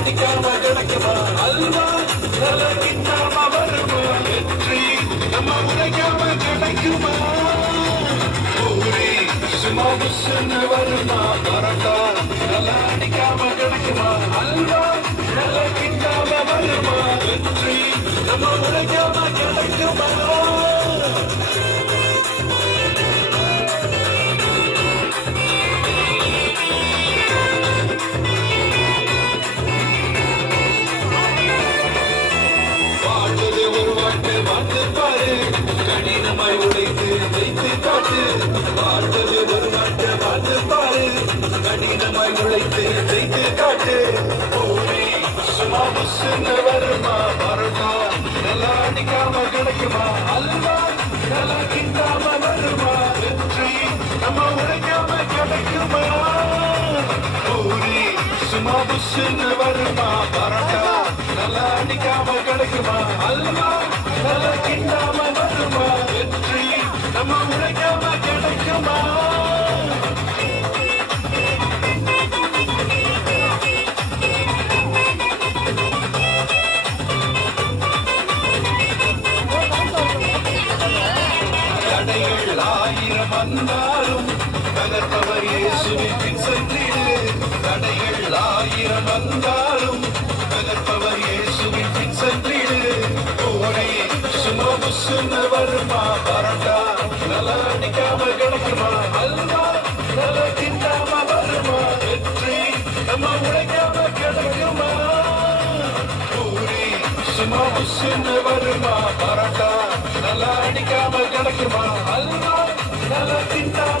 அடிக்காம கிடைக்குமா அல்வா நல்ல கிட்டாம வருமா வெற்றி நம்ம உடைக்காம கிடைக்குமா பூரி சும்மா புஷ்ன்னு வருமா பரோட்டா நல்ல அடிக்காம கிடைக்குமா அல்வா நல்ல கிட்டாம வருமா வெற்றி நம்ம உடைக்காம கிடைக்குமா கடினமாய் உழைத்து ஜெயித்து காட்டு வாழ்வது ஒரு நாட்டை வாழ்ந்து பாரு கடினமாய் உழைத்து ஜெயித்து காட்டு பூரி சும்மா புஷ்ன்னு வருமா பரோட்டா நல்லா அடிக்காம கிடைக்குமா அல்வா நல்லா கிட்டாம வருமா வெற்றி நம்ம உழைக்காம கிடைக்குமா பூரி சும்மா புஷ்ன்னு வருமா பரோட்டா நல்லா அடிக்காம கிடைக்குமா அல்வா நல்லா கிட்டாம வருமா வெற்றி நம்ம உழைக்காம கிடைக்குமா தடைகள் ஆயிரம் வந்தாலும் தகர்ப்பவர் இயேசுவின் சென்றிடு தடைகள் ஆயிரம் வந்தாலும் தகர்ப்பவர் இயேசுவின் சென்றிடு பூரி சும்மா புஷ்ன்னு வருமா பரோட்டா நல்லா அடிக்காம கிடைக்குமா அல்வா நல்லா கிட்டாம வருமா வெற்றி நம்ம உழைக்காம கிடைக்குமா பூரி சும்மா புஷ்ன்னு வருமா பரோட்டா நல்லா அடிக்காம கிடைக்குமா அல்வா நல்லா கிட்டாம